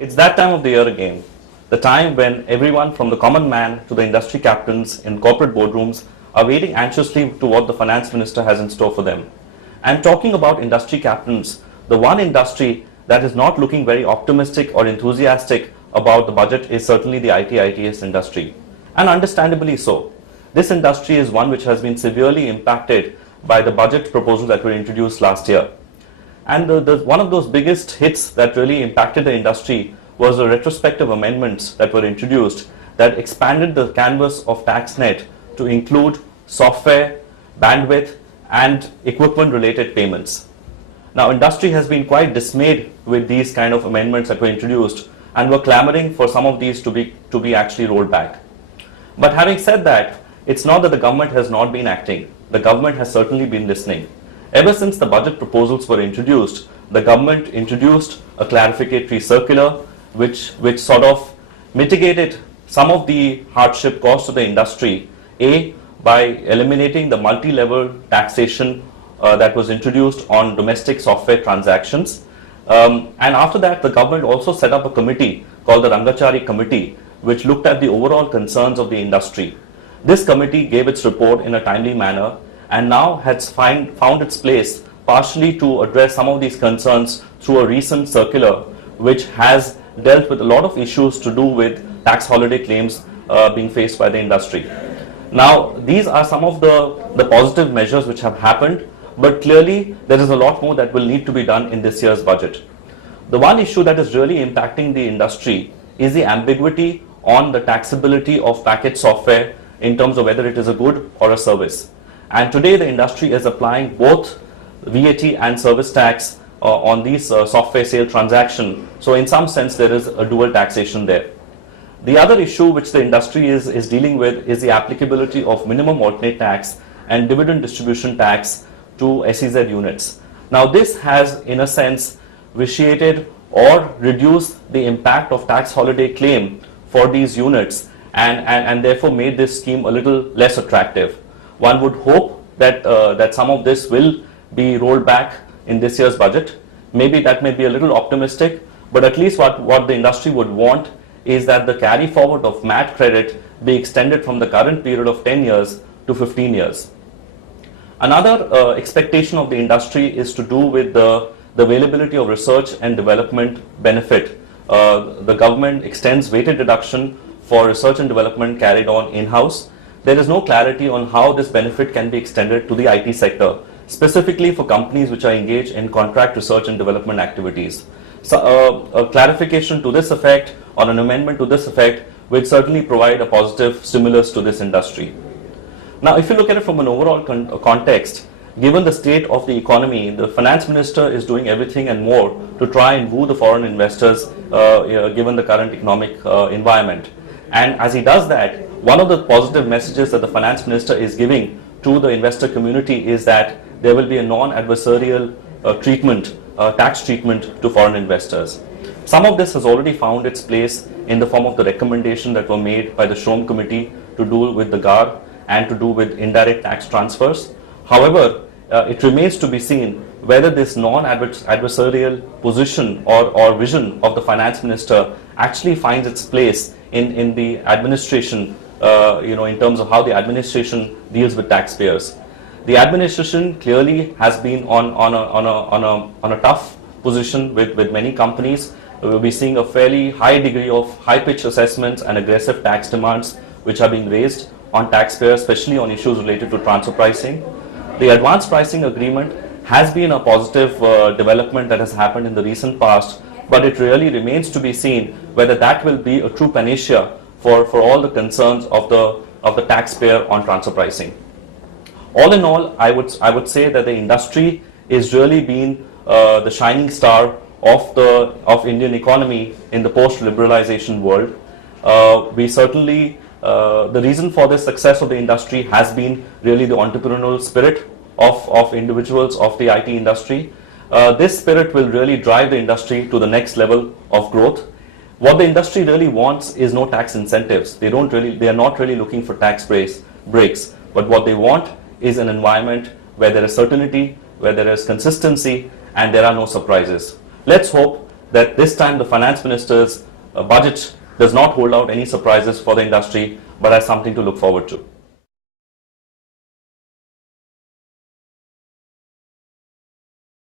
It's that time of the year again, the time when everyone from the common man to the industry captains in corporate boardrooms are waiting anxiously to what the finance minister has in store for them. And talking about industry captains, the one industry that is not looking very optimistic or enthusiastic about the budget is certainly the IT/ITES industry. And understandably so. This industry is one which has been severely impacted by the budget proposals that were introduced last year. And one of those biggest hits that really impacted the industry was the retrospective amendments that were introduced that expanded the canvas of tax net to include software, bandwidth, and equipment related payments. Now, industry has been quite dismayed with these kind of amendments that were introduced and were clamoring for some of these to be actually rolled back. But having said that, it's not that the government has not been acting. The government has certainly been listening. Ever since the budget proposals were introduced, the government introduced a clarificatory circular which sort of mitigated some of the hardship caused to the industry, by eliminating the multi-level taxation that was introduced on domestic software transactions. And after that, the government also set up a committee called the Rangachari Committee, which looked at the overall concerns of the industry. This committee gave its report in a timely manner and now has found its place partially to address some of these concerns through a recent circular which has dealt with a lot of issues to do with tax holiday claims being faced by the industry. Now, these are some of the positive measures which have happened, but clearly there is a lot more that will need to be done in this year's budget. The one issue that is really impacting the industry is the ambiguity on the taxability of packaged software in terms of whether it is a good or a service. And today the industry is applying both VAT and service tax on these software sale transaction. So in some sense there is a dual taxation there. The other issue which the industry is dealing with is the applicability of minimum alternate tax and dividend distribution tax to SEZ units. Now this has in a sense vitiated or reduced the impact of tax holiday claim for these units and therefore made this scheme a little less attractive. One would hope that some of this will be rolled back in this year's budget. Maybe that may be a little optimistic, but at least what the industry would want is that the carry forward of MAT credit be extended from the current period of 10 years to 15 years. Another expectation of the industry is to do with the availability of research and development benefit. The government extends weighted deduction for research and development carried on in-house. There is no clarity on how this benefit can be extended to the IT sector, specifically for companies which are engaged in contract research and development activities. So a clarification to this effect or an amendment to this effect will certainly provide a positive stimulus to this industry. Now, if you look at it from an overall context, given the state of the economy, the finance minister is doing everything and more to try and woo the foreign investors given the current economic environment. And as he does that, one of the positive messages that the finance minister is giving to the investor community is that there will be a non-adversarial tax treatment to foreign investors. Some of this has already found its place in the form of the recommendation that were made by the Shrom committee to do with the GAR and to do with indirect tax transfers. However, it remains to be seen whether this non-adversarial position or vision of the finance minister actually finds its place in the administration, in terms of how the administration deals with taxpayers. The administration clearly has been on a tough position with many companies. We'll be seeing a fairly high degree of high-pitched assessments and aggressive tax demands which are being raised on taxpayers, especially on issues related to transfer pricing. The advanced pricing agreement has been a positive development that has happened in the recent past, but it really remains to be seen whether that will be a true panacea for all the concerns of the taxpayer on transfer pricing. All in all, I would say that the industry is really being the shining star of Indian economy in the post-liberalization world. We certainly, the reason for this success of the industry has been really the entrepreneurial spirit of individuals of the IT industry. This spirit will really drive the industry to the next level of growth. What the industry really wants is no tax incentives. They are not really looking for tax breaks, but what they want is an environment where there is certainty, where there is consistency, and there are no surprises. Let's hope that this time the finance minister's budget does not hold out any surprises for the industry, but as something to look forward to.